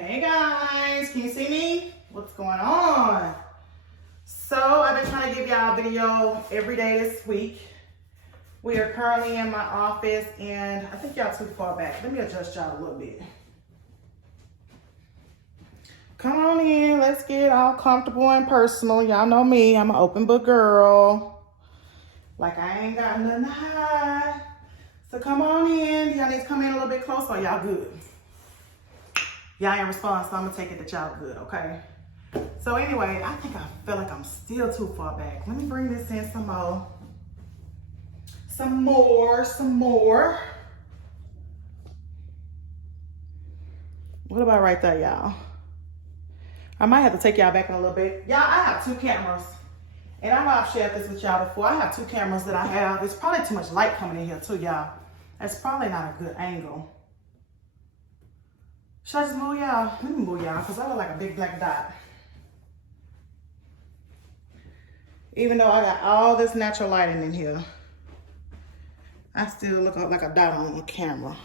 Hey guys, can you see me? What's going on? So I've been trying to give y'all a video every day this week. We are currently in my office and I think y'all too far back. Let me adjust y'all a little bit. Come on in, let's get all comfortable and personal. Y'all know me, I'm an open book girl. Like I ain't got nothing to hide. So come on in, y'all need to come in a little bit closer, y'all good. Y'all ain't respond, so I'm gonna take it that y'all good, okay? So anyway, I think I feel like I'm still too far back. Let me bring this in some more. Some more. What about right there, y'all? I might have to take y'all back in a little bit. Y'all, I have two cameras. And I know I've shared this with y'all before. I have two cameras that I have. There's probably too much light coming in here too, y'all. That's probably not a good angle. Should I just move y'all? Let me move y'all because I look like a big black dot. Even though I got all this natural lighting in here, I still look like a dot on the camera.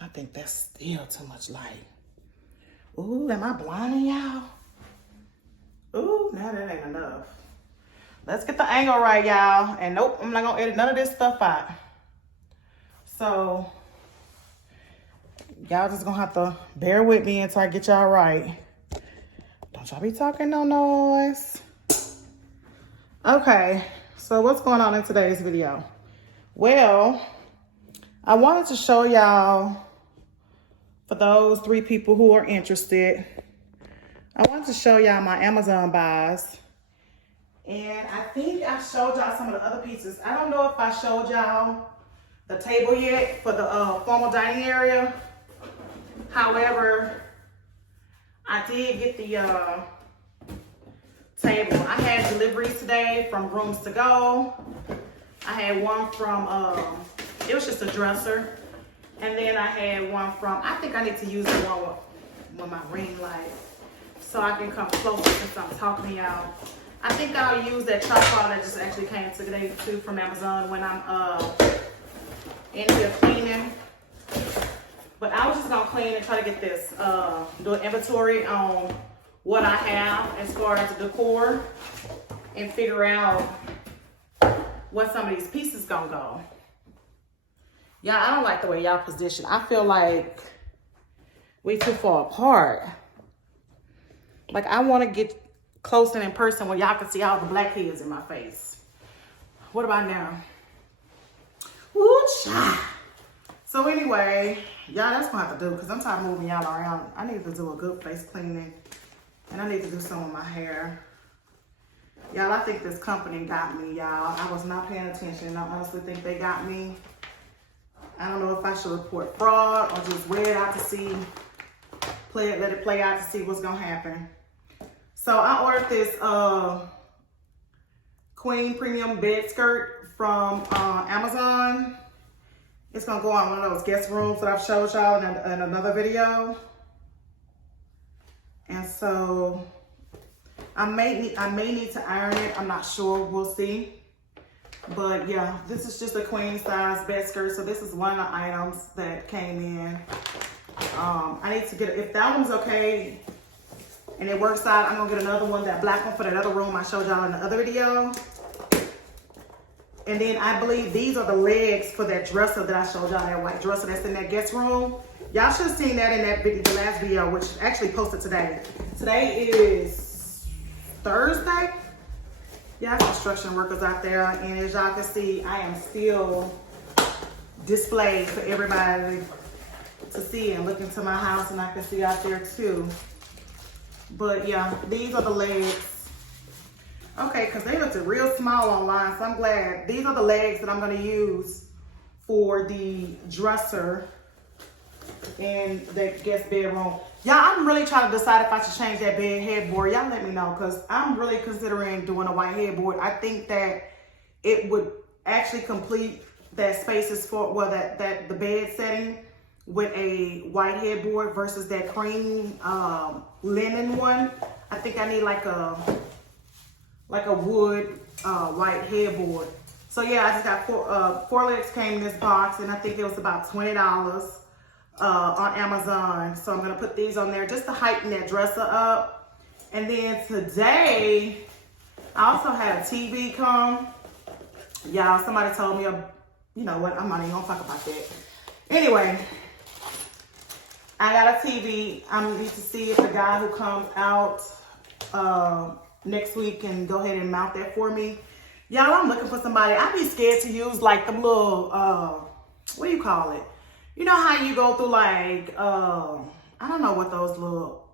I think that's still too much light. Ooh, am I blinding y'all? Ooh, now that ain't enough. Let's get the angle right, y'all. And nope, I'm not gonna edit none of this stuff out. So, y'all just gonna have to bear with me until I get y'all right. Don't y'all be talking no noise. Okay, so what's going on in today's video? Well, I wanted to show y'all, for those 3 people who are interested, I wanted to show y'all my Amazon buys. And I think I showed y'all some of the other pieces. I don't know if I showed y'all the table yet for the formal dining area. However, I did get the table. I had deliveries today from Rooms to Go. I had one from, it was just a dresser. And then I had one from, I think I need to use the one with my ring light so I can come closer since I'm talking to y'all. I think I'll use that tripod that just actually came today too from Amazon when I'm in here cleaning. But I was just gonna clean and try to get this, do an inventory on what I have as far as the decor and figure out what some of these pieces gonna go. Y'all, I don't like the way y'all position. I feel like we too far apart. Like I wanna get close and in person where y'all can see all the blackheads in my face. What about now? Woo-cha! So anyway, y'all, that's what I have to do because I'm tired of moving y'all around. I need to do a good face cleaning and I need to do some of my hair. Y'all, I think this company got me, y'all. I was not paying attention. I honestly think they got me. I don't know if I should report fraud or just wait it out to see, let it play out to see what's gonna happen. So I ordered this Queen Premium Bed Skirt from Amazon. It's gonna go on one of those guest rooms that I've showed y'all in another video. And so I may need to iron it. I'm not sure, we'll see. But yeah, this is just a queen size bed skirt. So this is one of the items that came in. I need to get, if that one's okay and it works out, I'm gonna get another one, that black one for that other room I showed y'all in the other video. And then I believe these are the legs for that dresser that I showed y'all, that white dresser that's in that guest room. Y'all should have seen that in that video, the last video, which actually posted today. Today is Thursday. Y'all construction workers out there, and as y'all can see, I am still displayed for everybody to see and look into my house, and I can see out there too. But yeah, these are the legs. Okay, because they looked real small online, so I'm glad. These are the legs that I'm going to use for the dresser in the guest bedroom. Y'all, I'm really trying to decide if I should change that bed headboard. Y'all let me know, because I'm really considering doing a white headboard. I think that it would actually complete that spaces for, well, that the bed setting with a white headboard versus that cream linen one. I think I need like a wood white headboard. So yeah, I just got four legs came in this box, and I think it was about $20. on Amazon. So I'm gonna put these on there just to heighten that dresser up. And then today, I also had a TV come. Y'all, somebody told me, you know what, I'm not even gonna talk about that. Anyway, I got a TV. I need to see if the guy who comes out next week can go ahead and mount that for me. Y'all, I'm looking for somebody. I be scared to use like them little, what do you call it? You know how you go through like, I don't know what those little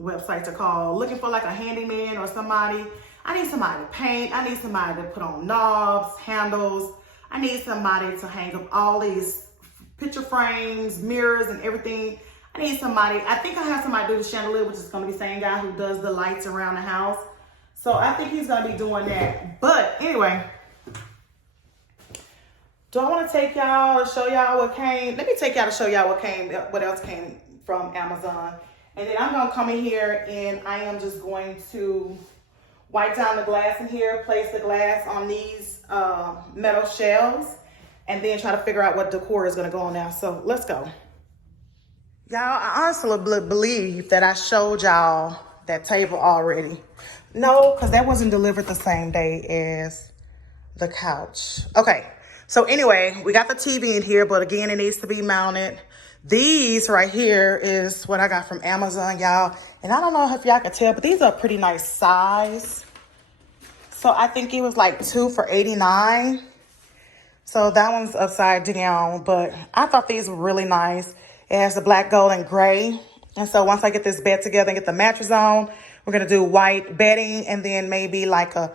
websites are called. Looking for like a handyman or somebody. I need somebody to paint. I need somebody to put on knobs, handles. I need somebody to hang up all these picture frames, mirrors, and everything. I need somebody. I think I have somebody do the chandelier, which is going to be the same guy who does the lights around the house. So I think he's going to be doing that. But anyway, do I want to take y'all to show y'all what came? Let me take y'all to show y'all what else came from Amazon. And then I'm going to come in here and I am just going to wipe down the glass in here, place the glass on these metal shelves, and then try to figure out what decor is going to go on now. So let's go. Y'all, I honestly believe that I showed y'all that table already. No, because that wasn't delivered the same day as the couch. Okay, so anyway, we got the TV in here, but again, it needs to be mounted. These right here is what I got from Amazon, y'all. And I don't know if y'all can tell, but these are a pretty nice size. So I think it was like 2 for $89. So that one's upside down, but I thought these were really nice. It has the black, gold, and gray. And so once I get this bed together and get the mattress on, we're gonna do white bedding and then maybe like a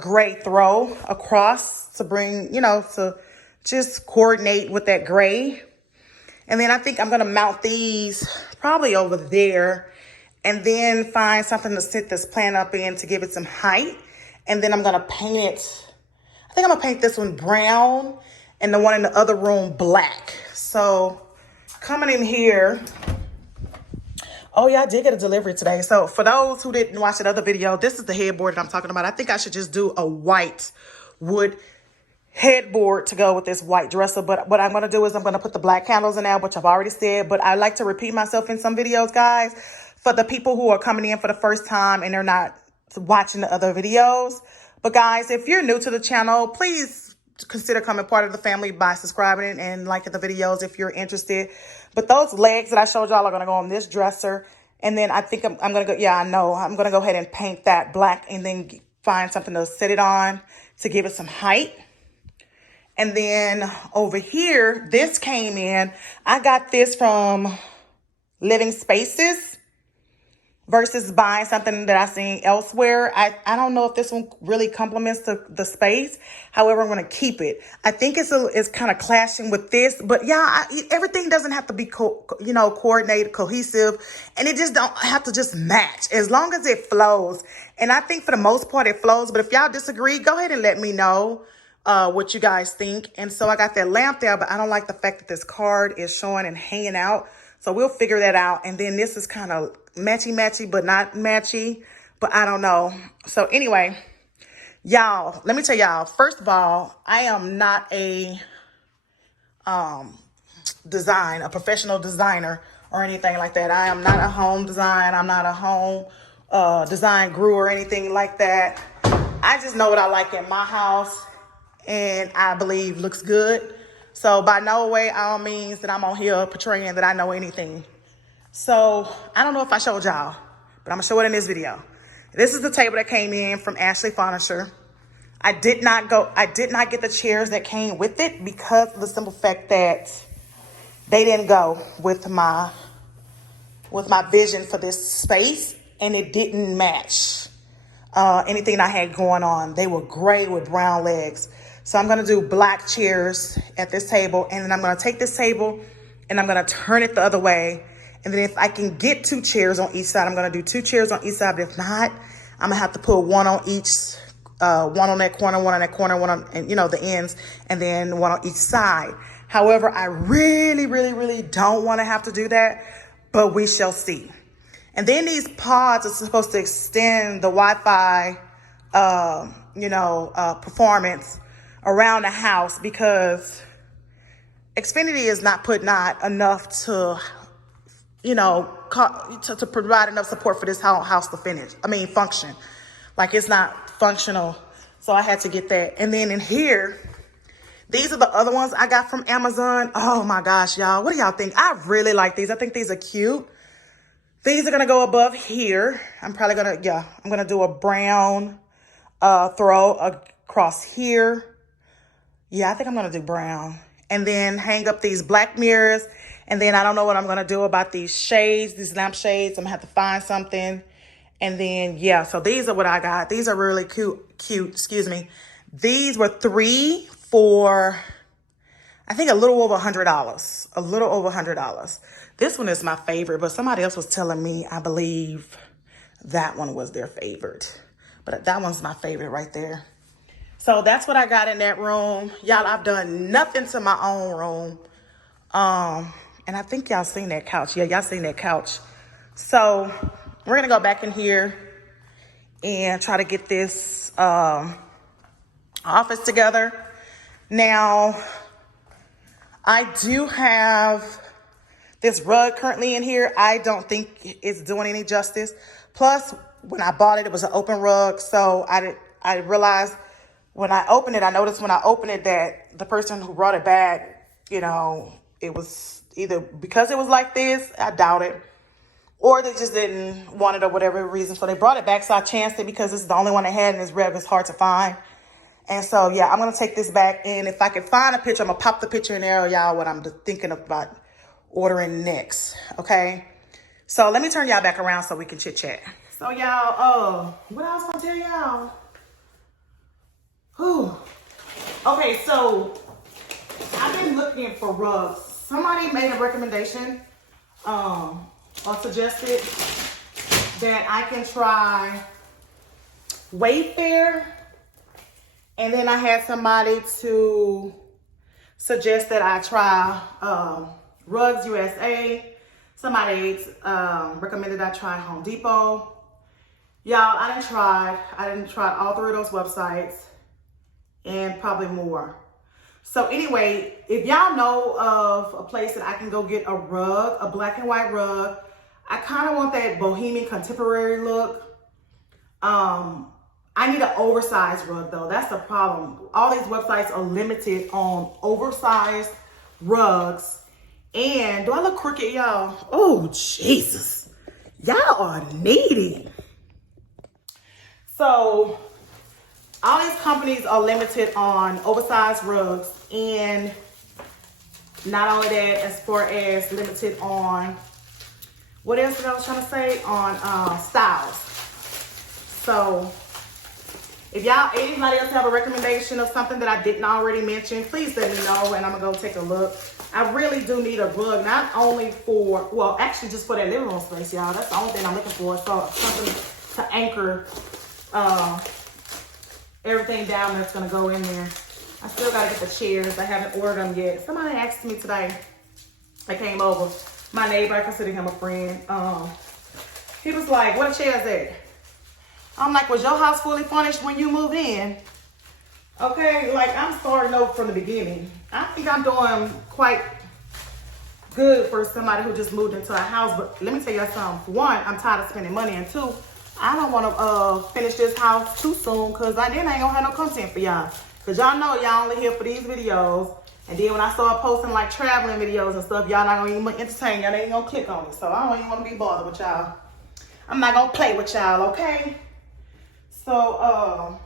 gray throw across to bring, you know, to just coordinate with that gray. And then I think I'm gonna mount these probably over there and then find something to sit this plant up in to give it some height. And then I'm gonna paint it. I think I'm gonna paint this one brown and the one in the other room black. So coming in here, oh yeah, I did get a delivery today. So for those who didn't watch that other video, this is the headboard that I'm talking about. I think I should just do a white wood headboard to go with this white dresser. But what I'm going to do is I'm going to put the black candles in there, which I've already said. But I like to repeat myself in some videos, guys, for the people who are coming in for the first time and they're not watching the other videos. But guys, if you're new to the channel, please consider coming part of the family by subscribing and liking the videos if you're interested. But those legs that I showed y'all are going to go on this dresser. And then I think I'm going to go, yeah, I know. I'm going to go ahead and paint that black and then find something to sit it on to give it some height. And then over here, this came in. I got this from Living Spaces versus buying something that I've seen elsewhere. I don't know if this one really complements the space. However, I'm going to keep it. I think it's kind of clashing with this. But yeah, everything doesn't have to be, coordinated, cohesive. And it just don't have to just match as long as it flows. And I think for the most part, it flows. But if y'all disagree, go ahead and let me know what you guys think. And so I got that lamp there, but I don't like the fact that this card is showing and hanging out. So we'll figure that out. And then this is kind of matchy, but not matchy, but I don't know. So anyway, y'all, let me tell y'all, first of all, I am not a professional designer or anything like that. I am not a home design. I'm not a home design guru or anything like that. I just know what I like in my house and I believe looks good. So by no way, all means that I'm on here portraying that I know anything. So I don't know if I showed y'all, but I'm gonna show it in this video. This is the table that came in from Ashley Furniture. I did not get the chairs that came with it because of the simple fact that they didn't go with my vision for this space, and it didn't match anything I had going on. They were gray with brown legs. So I'm gonna do black chairs at this table, and then I'm gonna take this table and I'm gonna turn it the other way. And then if I can get 2 chairs on each side, I'm gonna do 2 chairs on each side. But if not, I'm gonna have to put one on each, one on that corner, one on that corner, one on, and the ends, and then one on each side. However, I really, really, really don't wanna have to do that, but we shall see. And then these pods are supposed to extend the Wi-Fi, performance around the house, because Xfinity is not putting out enough to, you know, to provide enough support for this house to function. Like, it's not functional. So I had to get that. And then in here, these are the other ones I got from Amazon. Oh my gosh, y'all. What do y'all think? I really like these. I think these are cute. These are going to go above here. I'm probably going to, I'm going to do a brown throw across here. Yeah, I think I'm going to do brown. And then hang up these black mirrors. And then I don't know what I'm going to do about these shades, these lamp shades. I'm going to have to find something. And then, yeah, so these are what I got. These are really cute, excuse me. These were 3 for, I think, a little over $100. A little over $100. This one is my favorite, but somebody else was telling me, I believe that one was their favorite. But that one's my favorite right there. So that's what I got in that room. Y'all, I've done nothing to my own room. And I think y'all seen that couch. Yeah, y'all seen that couch. So we're going to go back in here and try to get this office together. Now, I do have this rug currently in here. I don't think it's doing any justice. Plus, when I bought it, it was an open rug. So I realized when I opened it, I noticed when I opened it that the person who brought it back, you know, it was either because it was like this, I doubt it, or they just didn't want it or whatever reason. So they brought it back. So I chanced it because it's the only one they had and this rug is hard to find. And so, yeah, I'm going to take this back. And if I can find a picture, I'm going to pop the picture in there, y'all, what I'm thinking about ordering next. Okay. So let me turn y'all back around so we can chit chat. So y'all, what else I'm tell y'all? Whew. Okay, so I've been looking for rugs. Somebody made a recommendation or suggested that I can try Wayfair. And then I had somebody to suggest that I try Rugs USA. Somebody recommended I try Home Depot. Y'all, I didn't try all 3 of those websites and probably more. So anyway, if y'all know of a place that I can go get a rug, a black and white rug, I kind of want that bohemian contemporary look. I need an oversized rug though. That's the problem. All these websites are limited on oversized rugs. And do I look crooked, y'all? Oh, Jesus. Y'all are needy. So all these companies are limited on oversized rugs. And not only that, as far as limited on, what else did I was trying to say? On styles. So if anybody else have a recommendation of something that I didn't already mention, please let me know and I'm gonna go take a look. I really do need a rug, not only for, well, actually just for that living room space, y'all. That's the only thing I'm looking for. So something to anchor everything down that's gonna go in there. I still gotta get the chairs. I haven't ordered them yet. Somebody asked me today, I came over, my neighbor, I consider him a friend. He was like, what a chair is that? I'm like, was your house fully furnished when you moved in? Okay, like I'm starting over from the beginning. I think I'm doing quite good for somebody who just moved into a house. But let me tell you something. For one, I'm tired of spending money. And 2, I don't want to finish this house too soon because then I ain't going to have no content for y'all. Because y'all know y'all only here for these videos. And then when I start posting like traveling videos and stuff, y'all not going to even entertain. Y'all ain't going to click on it. So I don't even want to be bothered with y'all. I'm not going to play with y'all, okay? So,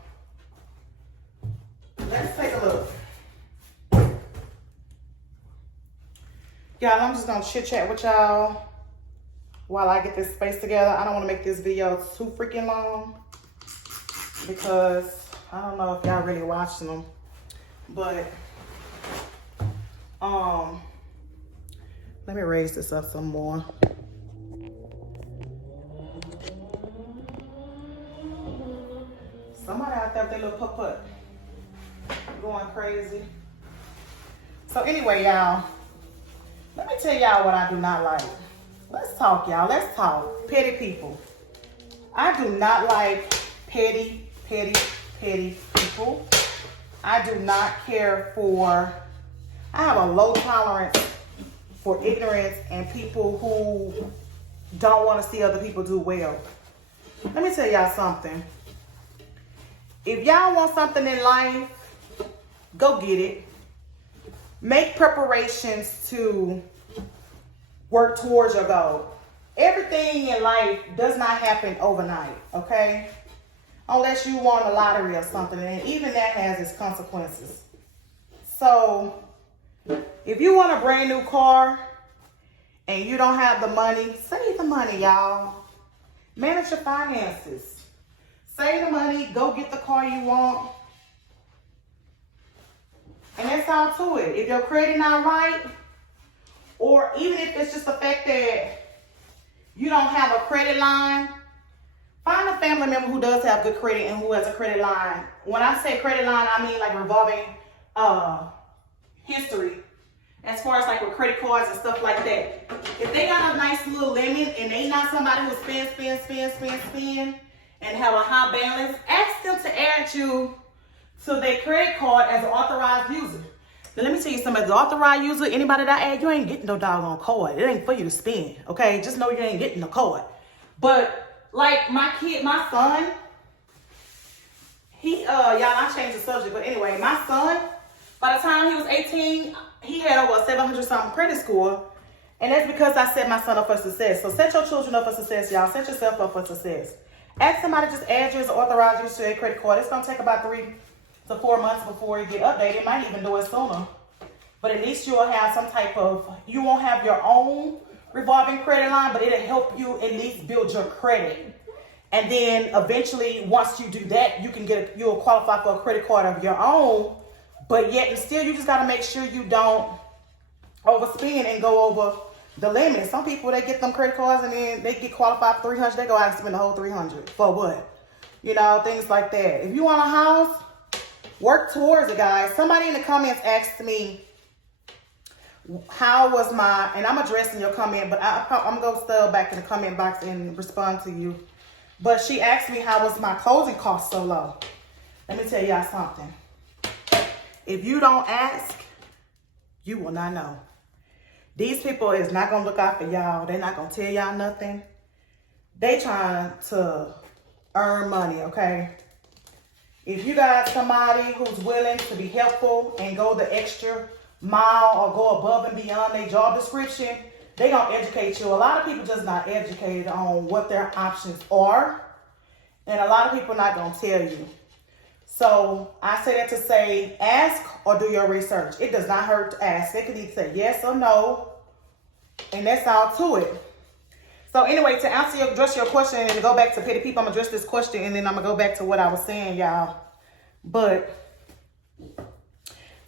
let's take a look. Y'all, I'm just gonna chit chat with y'all while I get this space together. I don't want to make this video too freaking long because I don't know if y'all really watching them, but let me raise this up some more. Somebody out there with their little putt-putt going crazy. So anyway, y'all, let me tell y'all what I do not like. Let's talk, y'all. Let's talk. Petty people. I do not like petty people. I do not care for I have a low tolerance for ignorance and people who don't want to see other people do well. Let me tell y'all something. If y'all want something in life, go get it. Make preparations to work towards your goal. Everything in life does not happen overnight, okay? Unless you won the lottery or something, and even that has its consequences. So, if you want a brand new car and you don't have the money, save the money, y'all. Manage your finances. Save the money, go get the car you want. And that's all to it. If your credit not right, or even if it's just the fact that you don't have a credit line, find a family member who does have good credit and who has a credit line. When I say credit line, I mean like revolving history. As far as like with credit cards and stuff like that. If they got a nice little limit and they not somebody who spend and have a high balance, ask them to add you to their credit card as an authorized user. Now let me tell you something, as an authorized user, anybody that add, you ain't getting no doggone card. It ain't for you to spend, okay? Just know you ain't getting no card. But like my son, y'all, I changed the subject, but anyway, my son, by the time he was 18, he had over a 700-something credit score, and that's because I set my son up for success. So set your children up for success, y'all. Set yourself up for success. Ask somebody to just add you as an authorized user to their credit card. It's gonna take about 3 to 4 months before you get updated. It might even do it sooner. But at least you will have some type of, you won't have your own revolving credit line, but it'll help you at least build your credit. And then eventually, once you do that, you'll qualify for a credit card of your own. But yet and still, you just gotta make sure you don't overspend and go over the limit. Some people, they get them credit cards and then they get qualified for $300, they go out and spend the whole $300. For what? You know, things like that. If you want a house, work towards it, guys. Somebody in the comments asked me, how was my, and I'm addressing your comment, but I'm going to step back in the comment box and respond to you. But she asked me, how was my closing cost so low? Let me tell y'all something. If you don't ask, you will not know. These people is not going to look out for y'all. They're not going to tell y'all nothing. They trying to earn money, okay? If you got somebody who's willing to be helpful and go the extra mile or go above and beyond their job description, they gonna educate you. A lot of people just not educated on what their options are, and a lot of people not gonna tell you. So I say that to say, ask or do your research. It does not hurt to ask. They could either say yes or no, and that's all to it. So anyway, to address your question and to go back to petty people, I'm gonna address this question and then I'm gonna go back to what I was saying, y'all. But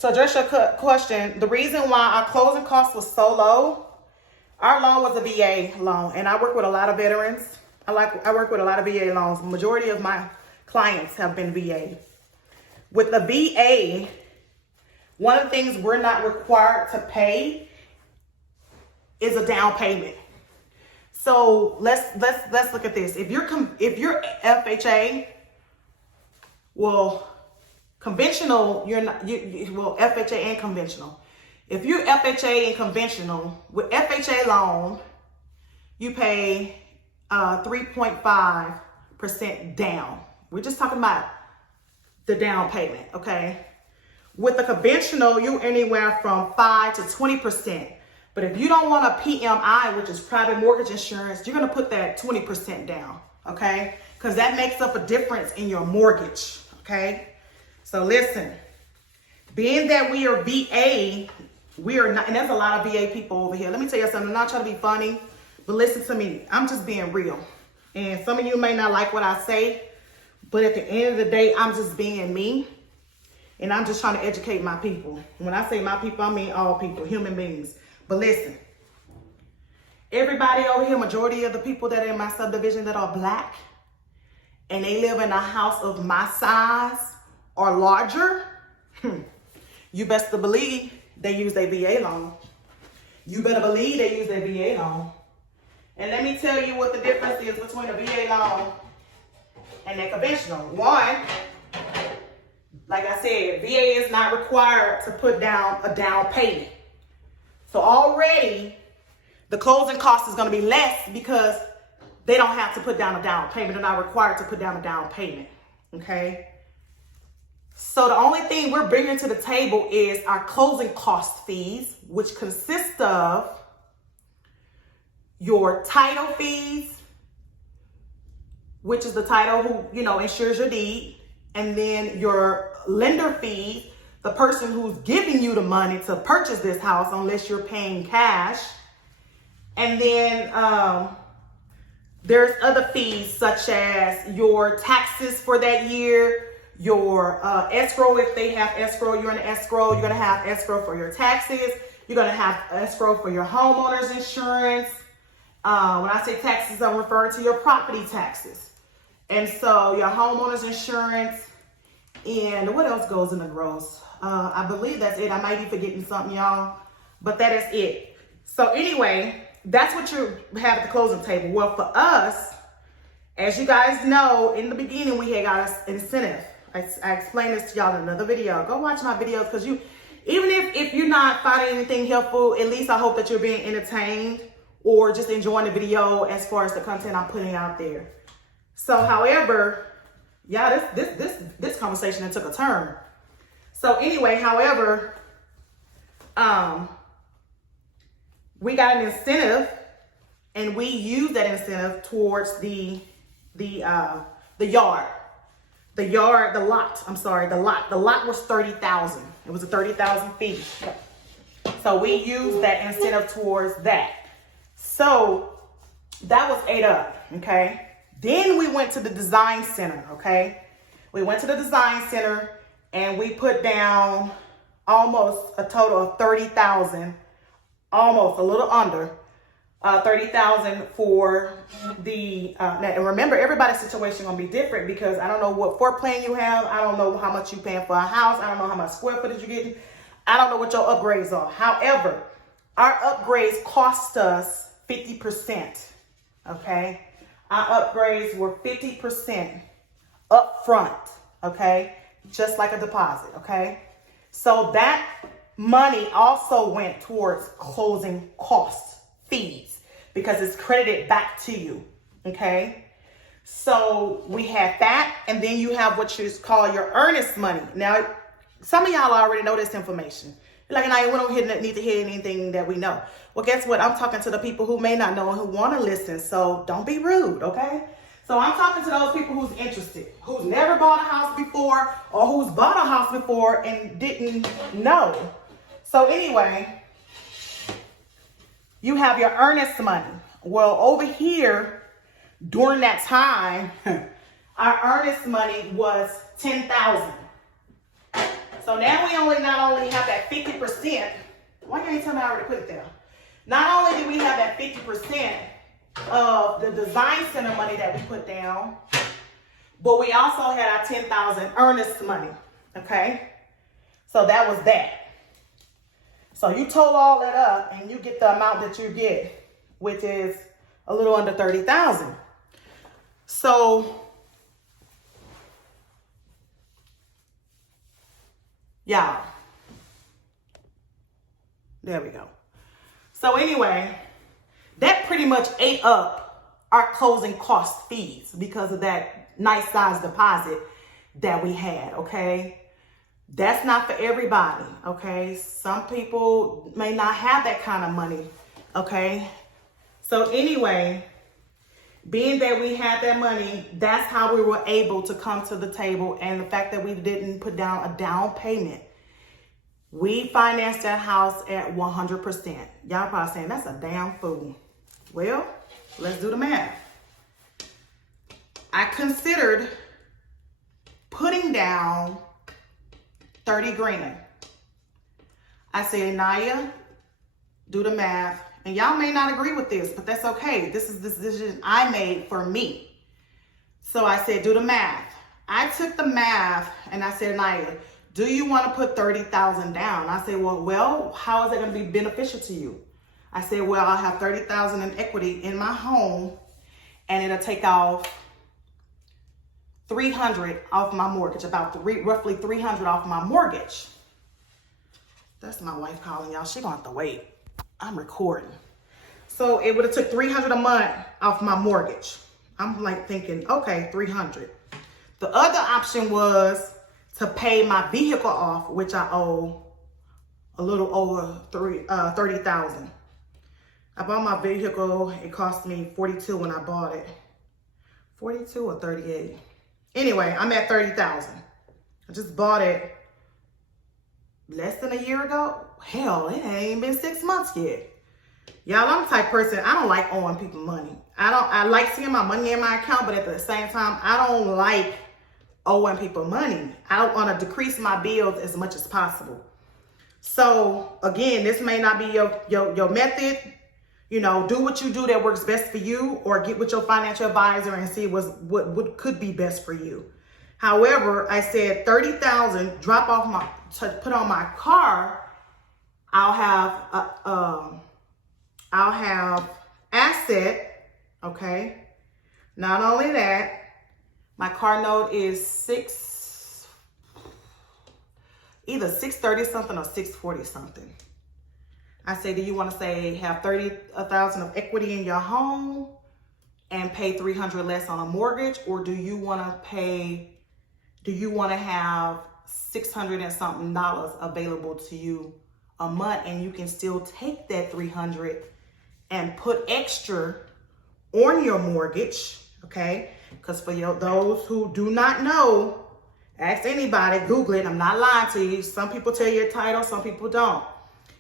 to address your question, the reason why our closing cost was so low, our loan was a VA loan, and I work with a lot of veterans. I work with a lot of VA loans. The majority of my clients have been VA. With the VA, one of the things we're not required to pay is a down payment. So let's look at this. If you're FHA, well, conventional, you're not. Well, FHA and conventional. If you're FHA and conventional, with FHA loan, you pay 3.5% down. We're just talking about the down payment, okay? With the conventional, you're anywhere from 5 to 20%. But if you don't want a PMI, which is private mortgage insurance, you're gonna put that 20% down, okay? Because that makes up a difference in your mortgage, okay? So listen, being that we are VA, we are not, and there's a lot of VA people over here. Let me tell you something, I'm not trying to be funny, but listen to me, I'm just being real. And some of you may not like what I say, but at the end of the day, I'm just being me. And I'm just trying to educate my people. When I say my people, I mean all people, human beings. But listen, everybody over here, majority of the people that are in my subdivision that are black, and they live in a house of my size or larger, you best to believe they use their VA loan. You better believe they use their VA loan. And let me tell you what the difference is between a VA loan and a conventional. One, Like I said, VA is not required to put down a down payment. So already the closing cost is going to be less because they don't have to put down a down payment. They're not required to put down a down payment. Okay. So the only thing we're bringing to the table is our closing cost fees, which consist of your title fees, which is the title who, insures your deed, and then your lender fee, the person who's giving you the money to purchase this house, unless you're paying cash. And then there's other fees such as your taxes for that year, your escrow. If they have escrow, you're in escrow. You're going to have escrow for your taxes. You're going to have escrow for your homeowner's insurance. When I say taxes, I'm referring to your property taxes. And so your homeowner's insurance, and what else goes in the gross? I believe that's it. I might be forgetting something, y'all, but that is it. So anyway, that's what you have at the closing table. Well, for us, as you guys know, in the beginning, we had got us incentive. I explained this to y'all in another video. Go watch my videos, because even if you're not finding anything helpful, at least I hope that you're being entertained or just enjoying the video as far as the content I'm putting out there. So, however, yeah, this conversation that took a turn. So anyway, however, we got an incentive, and we use that incentive towards the lot. The lot was $30,000. It was a $30,000 fee. So we used that incentive towards that. So that was ate up, okay? Then we went to the design center, okay? We went to the design center and we put down almost a total of $30,000, almost a little under $30,000 for the, and remember, everybody's situation gonna be different, because I don't know what floor plan you have. I don't know how much you paying for a house. I don't know how much square footage you're getting. I don't know what your upgrades are. However, our upgrades cost us 50%, okay? Our upgrades were 50% up front, okay? Just like a deposit, okay? So that money also went towards closing costs, fees, because it's credited back to you, okay? So we had that, and then you have what you call your earnest money. Now, some of y'all already know this information. You're like, we don't need to hear anything that we know. Well, guess what? I'm talking to the people who may not know and who want to listen, so don't be rude, okay? So I'm talking to those people who's interested, who's never bought a house before, or who's bought a house before and didn't know. So anyway, you have your earnest money. Well, over here, during that time, our earnest money was $10,000. So now we not only have that 50%. Why can't you tell me I already put it there? Not only do we have that 50% of the design center money that we put down, but we also had our $10,000 earnest money. Okay, so that was that. So you total all that up, and you get the amount that you get, which is a little under $30,000. So y'all, there we go. So anyway, that pretty much ate up our closing cost fees because of that nice size deposit that we had, okay? That's not for everybody, okay? Some people may not have that kind of money, okay? So anyway, being that we had that money, that's how we were able to come to the table. And the fact that we didn't put down a down payment, we financed that house at 100%. Y'all probably saying, that's a damn fool. Well, let's do the math. I considered putting down 30 grand. I said, Naya, do the math. And y'all may not agree with this, but that's okay. This is the decision I made for me. So I said, do the math. I took the math and I said, Naya, do you want to put 30,000 down? I said, well, how is it going to be beneficial to you? I said, well, I'll have 30,000 in equity in my home, and it'll take off $300 off my mortgage, roughly $300 off my mortgage. That's my wife calling, y'all. She gonna have to wait. I'm recording. So it would have took $300 a month off my mortgage. I'm like thinking, okay, $300. The other option was to pay my vehicle off, which I owe a little over $30,000. I bought my vehicle. It cost me $42 when I bought it. 42 or 38. Anyway, I'm at $30,000. I just bought it less than a year ago. Hell, it ain't even been 6 months yet. Y'all, I'm the type of person, I don't like owing people money. I like seeing my money in my account, but at the same time, I don't like owing people money. I don't want to decrease my bills as much as possible. So again, this may not be your method. You know, do what you do that works best for you, or get with your financial advisor and see what could be best for you. However, I said $30,000 drop off to put on my car. I'll have asset. Okay. Not only that, my car note is either 630 something or 640 something. I say, do you want to have $30,000 of equity in your home and pay $300 less on a mortgage, or do you want to have $600 and something available to you a month, and you can still take that $300 and put extra on your mortgage, okay? Because for those who do not know, ask anybody, Google it. I'm not lying to you. Some people tell you a title, some people don't.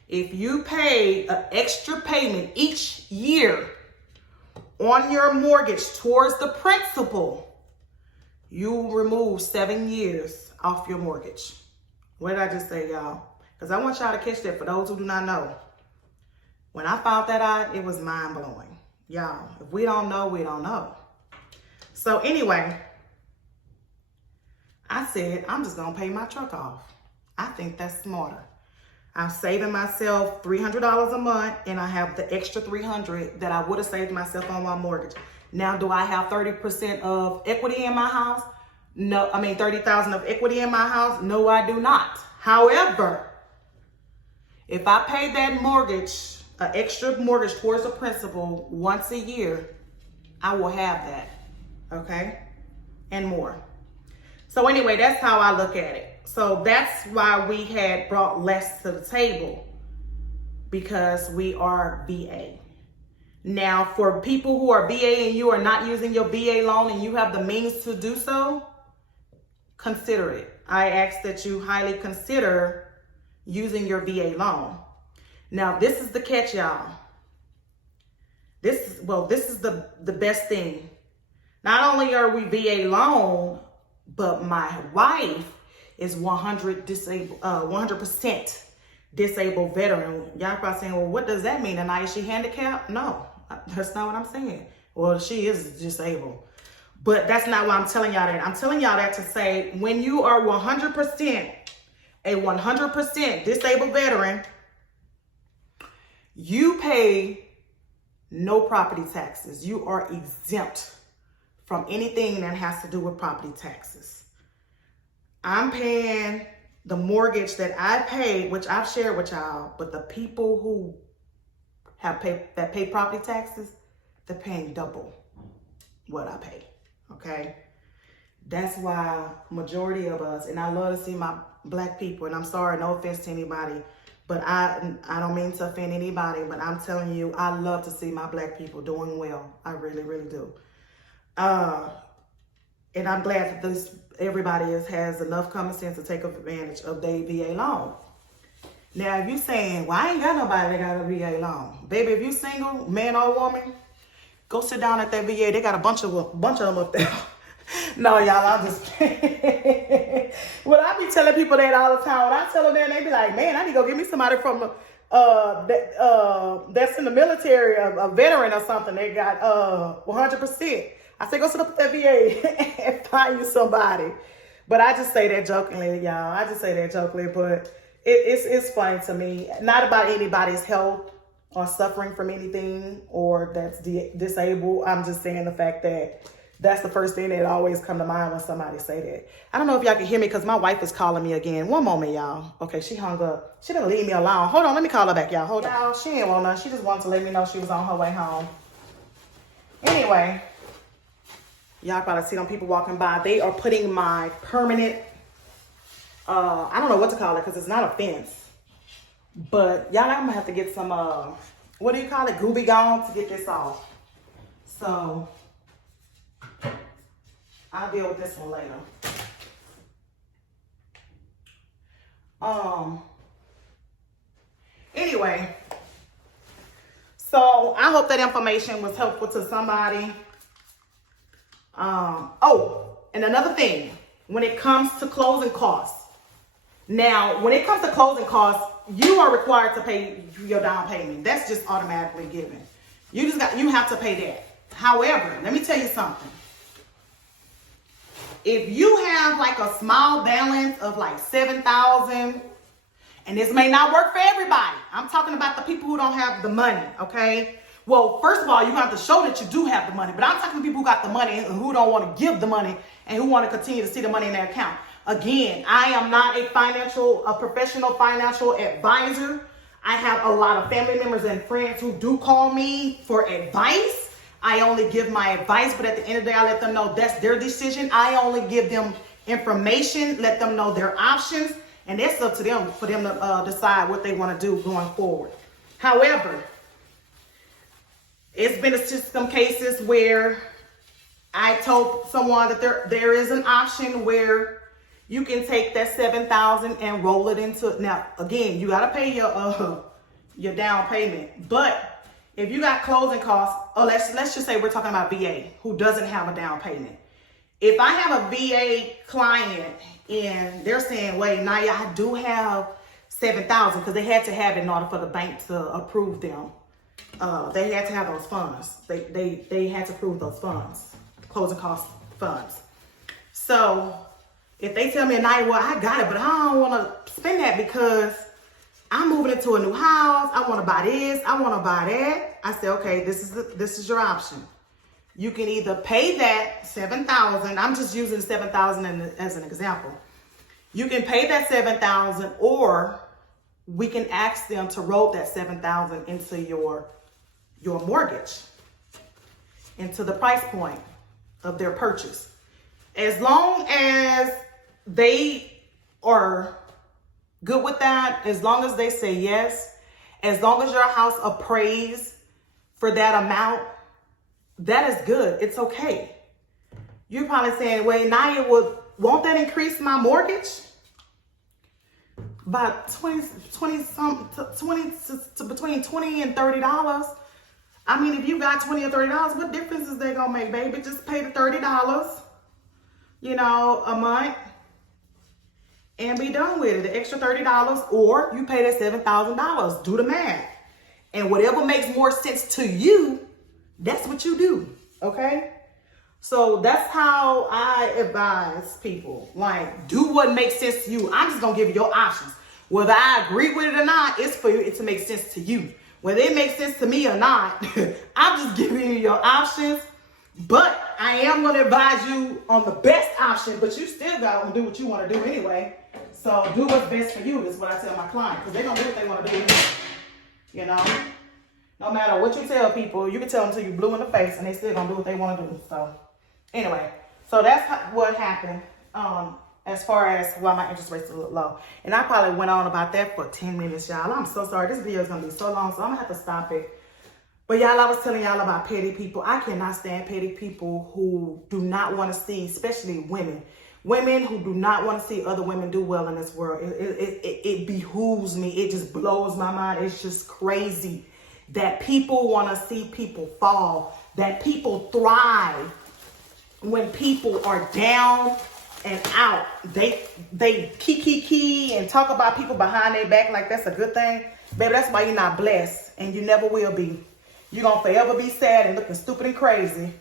If you pay an extra payment each year on your mortgage towards the principal, you remove 7 years off your mortgage. What did I just say, y'all? Because I want y'all to catch that for those who do not know. When I found that out, it was mind-blowing. Y'all, if we don't know, we don't know. So anyway, I said, I'm just going to pay my truck off. I think that's smarter. I'm saving myself $300 a month, and I have the extra $300 that I would have saved myself on my mortgage. Now, do I have 30% of equity in my house? No, I mean 30,000 of equity in my house? No, I do not. However, if I pay that mortgage, an extra mortgage towards the principal once a year, I will have that, okay? And more. So anyway, that's how I look at it. So that's why we had brought less to the table, because we are VA. Now, for people who are VA and you are not using your VA loan and you have the means to do so, consider it. I ask that you highly consider using your VA loan. Now, this is the catch, y'all. This is the best thing. Not only are we VA loan, but my wife is 100% disabled veteran. Y'all probably saying, well, what does that mean? And is she handicapped? No, that's not what I'm saying. Well, she is disabled. But that's not why I'm telling y'all that. I'm telling y'all that to say, when you are 100% disabled veteran, you pay no property taxes. You are exempt from anything that has to do with property taxes. I'm paying the mortgage that I paid, which I've shared with y'all, but the people who pay property taxes, they're paying double what I pay, okay? That's why majority of us, and I love to see my Black people, and I'm sorry, no offense to anybody, but I don't mean to offend anybody, but I'm telling you, I love to see my Black people doing well. I really, really do. And I'm glad that everybody has enough common sense to take advantage of their VA loan. Now, if you're saying, well, I ain't got nobody that got a VA loan. Baby, if you single, man or woman, go sit down at that VA. They got a bunch of them up there. No, y'all, I'm just kidding. Well, I be telling people that all the time. When I tell them that, they be like, man, I need to go get me somebody from that's in the military, a veteran or something. They got 100%. I say, go sit up at that VA and find you somebody. But I just say that jokingly, y'all. I just say that jokingly, but it's funny to me. Not about anybody's health or suffering from anything or that's disabled. I'm just saying the fact that That's the first thing that always come to mind when somebody say that. I don't know if y'all can hear me because my wife is calling me again. One moment, y'all. Okay, she hung up. She didn't leave me alone. Hold on, let me call her back, y'all. Hold on. Y'all, she ain't want none. She just wanted to let me know she was on her way home. Anyway, y'all probably see them people walking by. They are putting my permanent, I don't know what to call it because it's not a fence. But y'all, I'm going to have to get some, what do you call it? Gooby gone to get this off. So I'll deal with this one later. Anyway, so I hope that information was helpful to somebody. Oh, and another thing, when it comes to closing costs. Now, when it comes to closing costs, you are required to pay your down payment. That's just automatically given. You have to pay that. However, let me tell you something. If you have like a small balance of like $7,000, and this may not work for everybody. I'm talking about the people who don't have the money, okay? Well, first of all, you have to show that you do have the money. But I'm talking to people who got the money and who don't want to give the money and who want to continue to see the money in their account. Again, I am not a professional financial advisor. I have a lot of family members and friends who do call me for advice. I only give my advice, but at the end of the day, I let them know that's their decision. I only give them information, let them know their options, and it's up to them for them to decide what they want to do going forward. However, it's been some cases where I told someone that there is an option where you can take that $7,000 and roll it into. Now, again, you got to pay your down payment, but if you got closing costs, let's just say we're talking about VA who doesn't have a down payment. If I have a VA client and they're saying, wait, Naya, I do have $7,000 because they had to have it in order for the bank to approve them. They had to have those funds. They had to approve those funds, closing cost funds. So if they tell me, Naya, well, I got it, but I don't want to spend that because I'm moving into a new house. I want to buy this. I want to buy that. I say, okay, this is your option. You can either pay that $7,000. I'm just using $7,000 as an example. You can pay that $7,000, or we can ask them to roll that $7,000 into your mortgage, into the price point of their purchase. As long as they are good with that, as long as they say yes, as long as your house appraised for that amount, that is good. It's okay. You're probably saying, wait, Naya, won't that increase my mortgage by between $20 and $30? I mean, if you got $20 or $30, what difference is that gonna make, baby? Just pay the $30, a month, and be done with it. The extra $30, or you pay that $7,000. Do the math. And whatever makes more sense to you, that's what you do, okay? So that's how I advise people. Like, do what makes sense to you. I'm just gonna give you your options. Whether I agree with it or not, it's for you to make sense to you. Whether it makes sense to me or not, I'm just giving you your options. But I am gonna advise you on the best option, but you still gotta do what you wanna do anyway. So do what's best for you is what I tell my clients, because they're gonna do what they wanna do anyway. No matter what you tell people, you can tell them till you blue in the face and they still gonna do what they wanna do. So anyway, so that's what happened as far as why my interest rates are low. And I probably went on about that for 10 minutes, y'all. I'm so sorry. This video is gonna be so long, so I'm gonna have to stop it. But y'all, I was telling y'all about petty people. I cannot stand petty people who do not want to see, especially women. Women who do not want to see other women do well in this world. It behooves me. It just blows my mind. It's just crazy that people want to see people fall, that people thrive when people are down and out. They key and talk about people behind their back like that's a good thing. Baby, that's why you're not blessed, and you never will be. You're going to forever be sad and looking stupid and crazy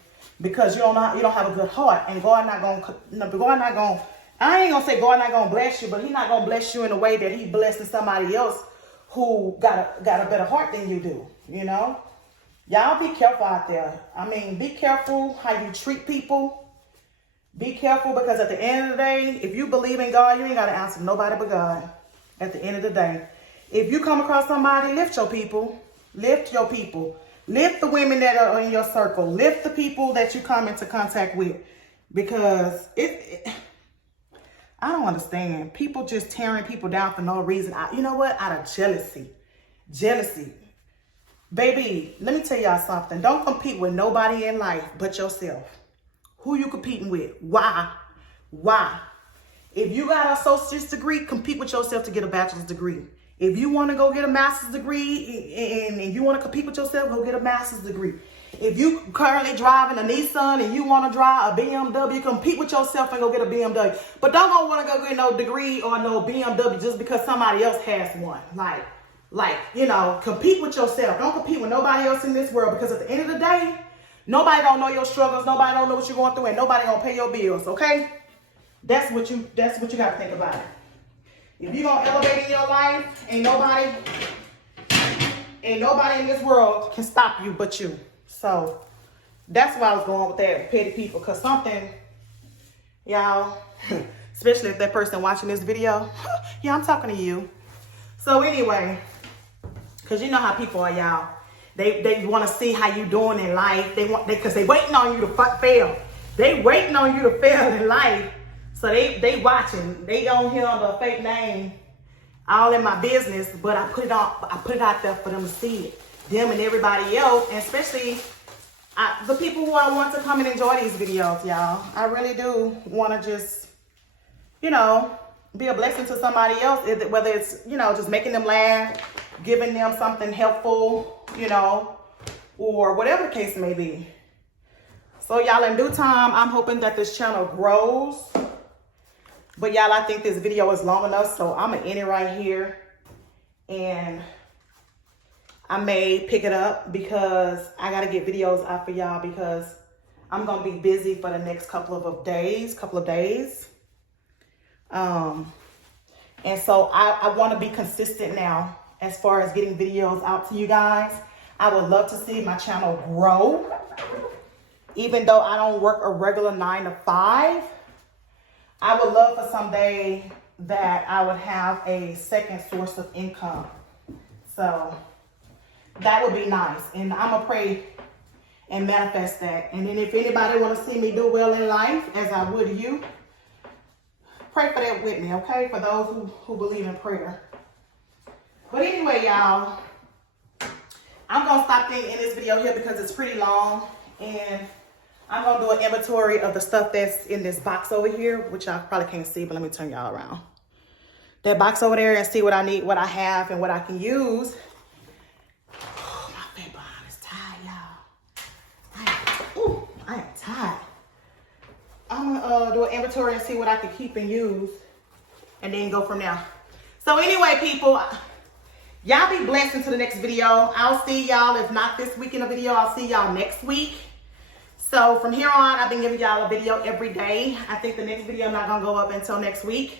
because you don't have a good heart. And God not going to, I ain't going to say God not going to bless you, but He's not going to bless you in a way that He blessing somebody else who got a better heart than you do, Y'all be careful out there. I mean, be careful how you treat people. Be careful, because at the end of the day, if you believe in God, you ain't got to answer to nobody but God. At the end of the day, if you come across somebody, lift your people. Lift your people. Lift the women that are in your circle. Lift the people that you come into contact with. Because I don't understand. People just tearing people down for no reason. You know what? Out of jealousy. Jealousy. Baby, let me tell y'all something. Don't compete with nobody in life but yourself. Who you competing with? Why? Why? If you got an associate's degree, compete with yourself to get a bachelor's degree. If you want to go get a master's degree and you want to compete with yourself, go get a master's degree. If you currently driving a Nissan and you want to drive a BMW, compete with yourself and go get a BMW. But don't go want to go get no degree or no BMW just because somebody else has one. Like, you know, compete with yourself. Don't compete with nobody else in this world, because at the end of the day, nobody don't know your struggles. Nobody don't know what you're going through, and nobody gonna pay your bills. Okay, that's what you got to think about. If you're gonna elevate in your life, ain't nobody in this world can stop you but you. So that's why I was going with that, petty people, because something, y'all, especially if that person watching this video, yeah, I'm talking to you. So anyway, because you know how people are, y'all. They want to see how you doing in life. Because they waiting on you to fail. They waiting on you to fail in life. So they watching. They on here under a fake name, all in my business. But I put it out there for them to see it. Them and everybody else, and especially the people who I want to come and enjoy these videos, y'all. I really do want to just, you know, be a blessing to somebody else, whether it's, you know, just making them laugh, giving them something helpful, you know, or whatever the case may be. So y'all, in due time, I'm hoping that this channel grows. But y'all, I think this video is long enough, so I'm gonna end it right here. And I may pick it up because I gotta get videos out for y'all, because I'm gonna be busy for the next couple of days. And so I want to be consistent now as far as getting videos out to you guys. I would love to see my channel grow. Even though I don't work a regular 9 to 5, I would love for someday that I would have a second source of income. So that would be nice. And I'm going to pray and manifest that. And then if anybody want to see me do well in life, as I would you, pray for that with me, okay? For those who believe in prayer. But anyway, y'all, I'm going to stop in this video here because it's pretty long. And I'm going to do an inventory of the stuff that's in this box over here, which y'all probably can't see, but let me turn y'all around. That box over there, and see what I need, what I have, and what I can use. Oh, my fat behind is tired, y'all. I am tired. I'm going to do an inventory and see what I can keep and use, and then go from there. So anyway, people, y'all be blessed until the next video. I'll see y'all, if not this week in a video, I'll see y'all next week. So from here on, I've been giving y'all a video every day. I think the next video not going to go up until next week.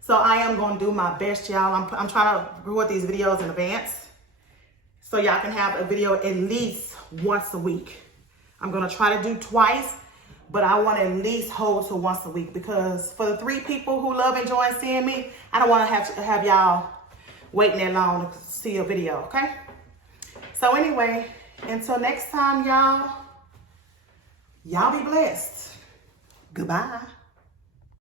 So I am going to do my best, y'all. I'm trying to record these videos in advance, so y'all can have a video at least once a week. I'm going to try to do twice, but I want to at least hold to once a week, because for the 3 people who love enjoying seeing me, I don't want to have y'all waiting that long to see a video, okay? So anyway, until next time, y'all be blessed. Goodbye.